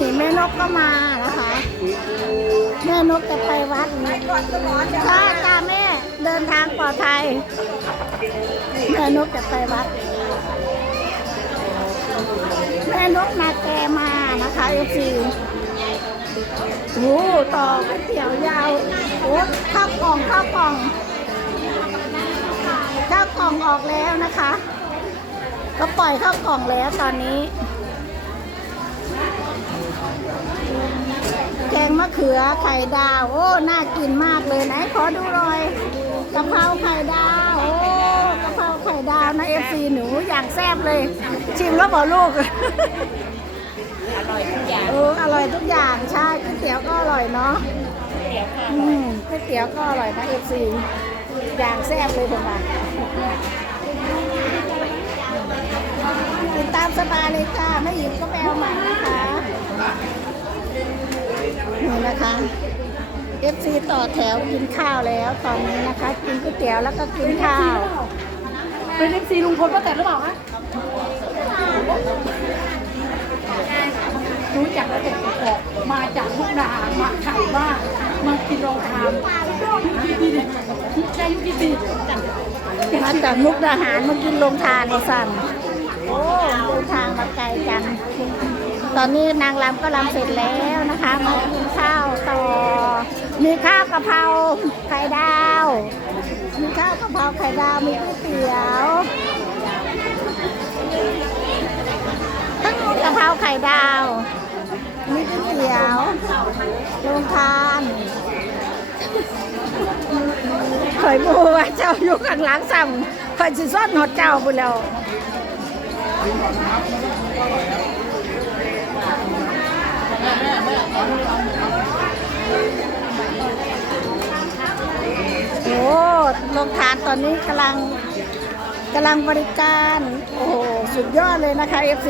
นี่แม่นกก็มานะคะ แม่นกจะไปวัดใช่จ้าแม่เดินทางปลอดภัยแม่นกจะไปวัด แม่นกนาแกมานะคะเอซีโอ้ต่อก๋วยเตี๋ยวยาวโอ้ข้าวกล่องข้าวกล่องข้าวกล่องออกแล้วนะคะ ก็ปล่อยข้าวกล่องแล้วตอนนี้ แกงมะ เขือไข่ดาว โอ้ น่ากินมากเลยไหนขอดูหน่อยกะเพราไข่ดาว โอ้กะเพราไข่ดาวนะเอฟซีหนูอย่างแซ่บเลย ชิมแล้วบอกลูก อร่อยทุกอย่างเอออร่อยทุกอย่าง ใช่ก๋วยเตี๋ยวก็อร่อยเนาะเดี๋ยวค่ะอืมก๋วยเตี๋ยวก็อร่อยนะเอฟซีอย่างแซ่บเลยผมว่าติดตามสบายเลยค่ะไม่หยิบก็แปลใหม่นะคะ นี่นะคะเอฟซีต่อแถวกินข้าวแล้ว ตอนนี้นะคะ กินก๋วยเตี๋ยวแล้วก็กินข้าว เป็นเอฟซีลุงพลป้าแตนหรือเปล่าคะรู้จักแล้วแต่กอกมาจากมุกดาหารมาไข่มากมากินโรงทานยุคกี่ปีเนี่ยใช่ยุคกี่ปีมาจากมุกดาหารมากินลงทานในสันโอ้เดินทางมาไกลจัง ตอนนี้นางรำก็รำเสร็จแล้วนะคะ มากินข้าวต่อ มีข้าวกะเพราไข่ดาว มีข้าวกะเพราไข่ดาว มีก๋วยเตี๋ยวทั้งกะเพราไข่ดาว มีก๋วยเตี๋ยวโรงทานข่อยบูว่าเจ้าอยู่ข้างหลังซ้ำข่อยสิซ้อนหดเจ้าบุแล้ว โอ้โรงทานตอนนี้กำลังกำลังบริการ โอ้โห สุดยอดเลยนะคะ FC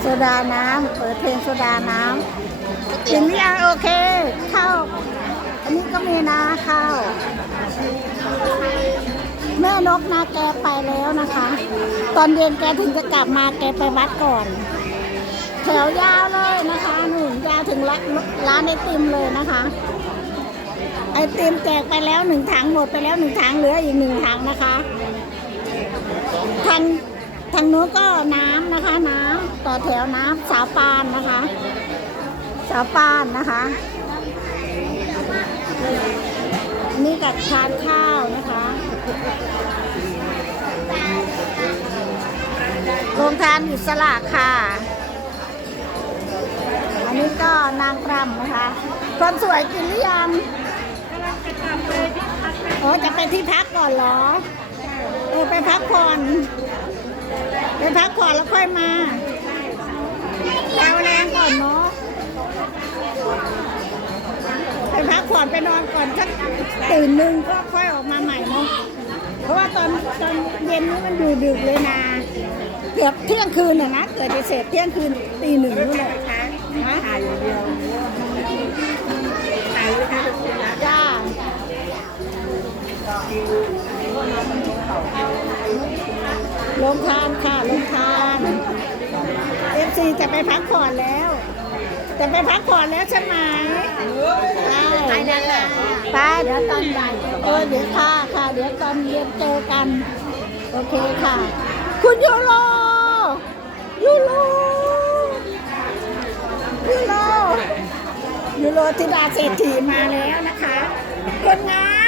โซดาน้ำ เปิดเพลงโซดาน้ำกินหรือยังโอเค ข้าว อันนี้ก็มีนะข้าว แม่นกนะแกไปแล้วนะคะ ตอนเย็นแกถึงจะกลับมาแกไปวัดก่อน แถวยาวเลยนะคะหนุนยาวถึงร้านร้านไอติมเลยนะคะ ไอติมแจกไปแล้วหนึ่งถังหมดไปแล้วหนึ่งถังเหลืออีกหนึ่งถังนะคะทางทางนู้นก็น้ำนะคะ น้ำต่อแถวน้ำสาวปานนะคะ สาวปานนะคะ นี่กับทานข้าวนะคะโรงทานอิสระค่ะ อันนี้ก็นางรำนะคะคนสวยกินหรือยังโอ้จะไปที่พักก่อนเหรอ เออไปพักผ่อน ไปพักผ่อนแล้วค่อยมาเอาแรงก่อนเนาะ ผ่อนไปนอนก่อนสักตื่นหนึ่งก็ค่อยออกมาใหม่เนาะเพราะว่าตอนตอนเย็นนี้มันอยู่ดึกเลยนะเกือบเที่ยงคืนน่ะนะเกิดจะเสร็จเที่ยงคืนตีหนึ่งนู่นเลยนะถ่ายอย่างเดียวถ่ายเลยค่ะจ้าลงทานค่ะลงทานเอฟซีจะไปพักผ่อนแล้ว จะไปพักผ่อนแล้วใช่ไหมไปแล้วค่ะไปเดี๋ยวตอนบ่ายเออเดี๋ยวค่ะค่ะ เดี๋ยวตอนเย็นเจอกัน โอเคค่ะ คุณยูโรยูโรยูโรยูโรธิดาเศรษฐีมาแล้วนะคะคนงาน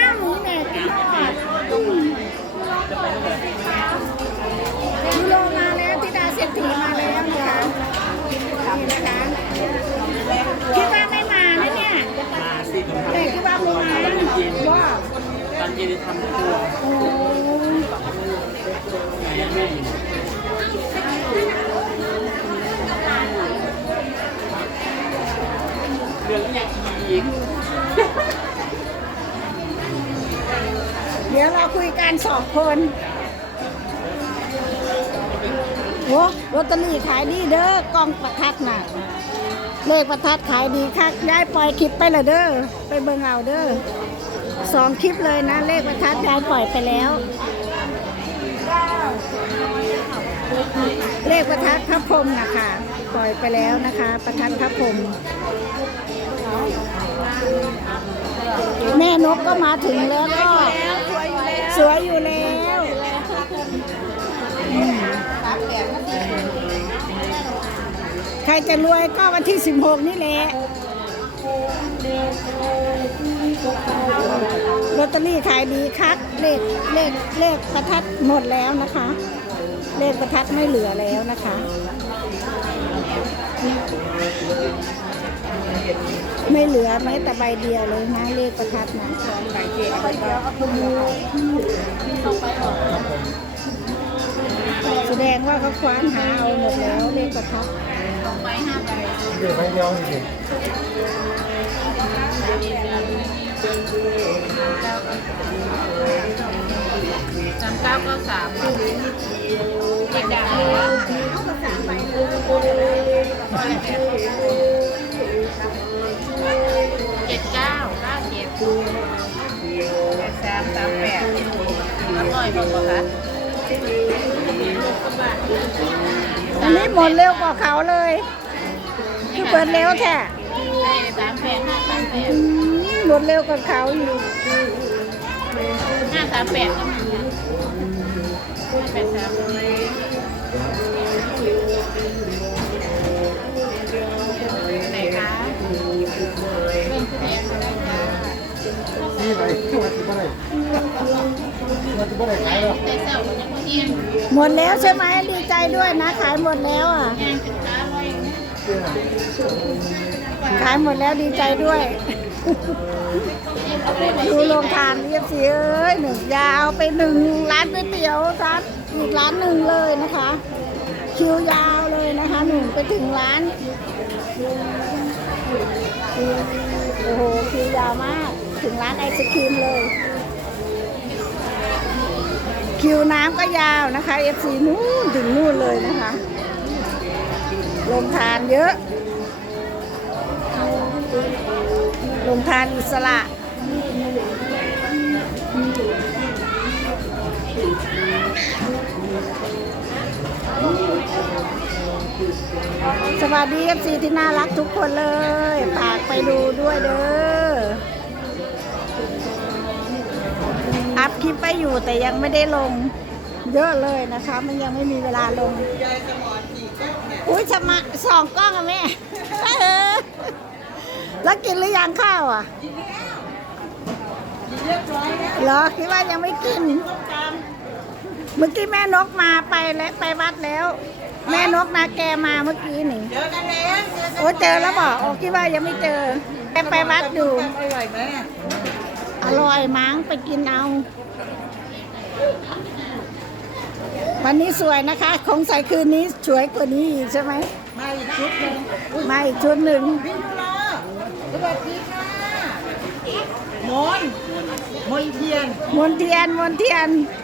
องคนโอ้ลอตเตอรี่ขายดีเด้อกองประทัดน่ะเลขประทัดขายดีคักย้ายปล่อยคลิปไปเลยเด้อไปเบิ่งเอาเด้อสองคลิปเลยนะ เลขประทัดย้ายปล่อยไปแล้ว เลขประทัดพระพรมนะคะปล่อยไปแล้วนะคะ ประทัดพระพรมแม่นกก็มาถึงแล้วก็ สวยอยู่แล้วอืมใครจะรวยก็วันที่ 16 นี่แหละลอตเตอรี่ขายดีคักเลขเลขเลขประทัดหมดแล้วนะคะ เลขประทัดไม่เหลือแล้วนะคะ ไม่เหลือแม้แต่ใบเดียวเลยนะเลขประทัดนะแสดงว่าเขาคว้านหาเอาหมดแล้วเลขประทัดเดี๋ยวไปเดียวนี่สิสามเก้าก้าสามเด็กดังเอร่อยบอกว่าคะอันนี้หมดเร็วกว่าเขาเลยคือเปิดเร็วแท้สามแปดห้าสามแปดอืมหมดเร็วกว่าเขาอยู่ห้าสามแปดก็มีนะแปดสามไหนคะเป็นผู้แดงก็ได้ค่ะนี่ไปตัวที่บ่ได้ตัวที่บ่ได้ขายหรอก แต่เสาร์มันยังไม่เที่ยงหมดแล้วใช่ไหมดีใจด้วยนะ ขายหมดแล้วอะ งานสินค้าไว้ขายหมดแล้วดีใจด้วย ดูโรงทานเรียบสีเอ้ยหนึ่งยาวไปหนึ่งร้านก๋วยเตี๋ยวร้านอีกร้านหนึ่งเลยนะคะ คิวยาวเลยนะคะหนึ่งไปถึงร้านโอ้โหคิวยาวมาก ถึงร้านไอศครีมเลย คิวน้ำก็ยาวนะคะ FC นู่นถึงนู่นเลยนะคะลงทานเยอะลงทานอิสระสวัสดี FC ที่น่ารักทุกคนเลยฝากไปดูด้วยเด้อ อัพคลิปไปอยู่แต่ยังไม่ได้ลงเยอะเลยนะคะ มันยังไม่มีเวลาลงอุ้ยจะมาสองกล้องอะแม่เออแล้วกินหรือยังข้าวอะเหรอคิดว่ายังไม่กิน เมื่อกี้แม่นกมาไปแล้วไปวัดแล้ว แม่นกนาแกมาเมื่อกี้นี่เจอกันแล้วเจอกันโอ้เจอแล้วบอกโอ้คิดว่ายังไม่เจอแกไปวัดอยู่อร่อยไหม อร่อยมั้งไปกินเอา วันนี้สวยนะคะคงใส่คืนนี้สวยกว่านี้อีกใช่ไหมมาอีกชุดหนึ่งมาอีกชุดหนึ่งพี่ยูโรสวัสดีค่ะมนมนเทียน มนเทียนมนเทียนม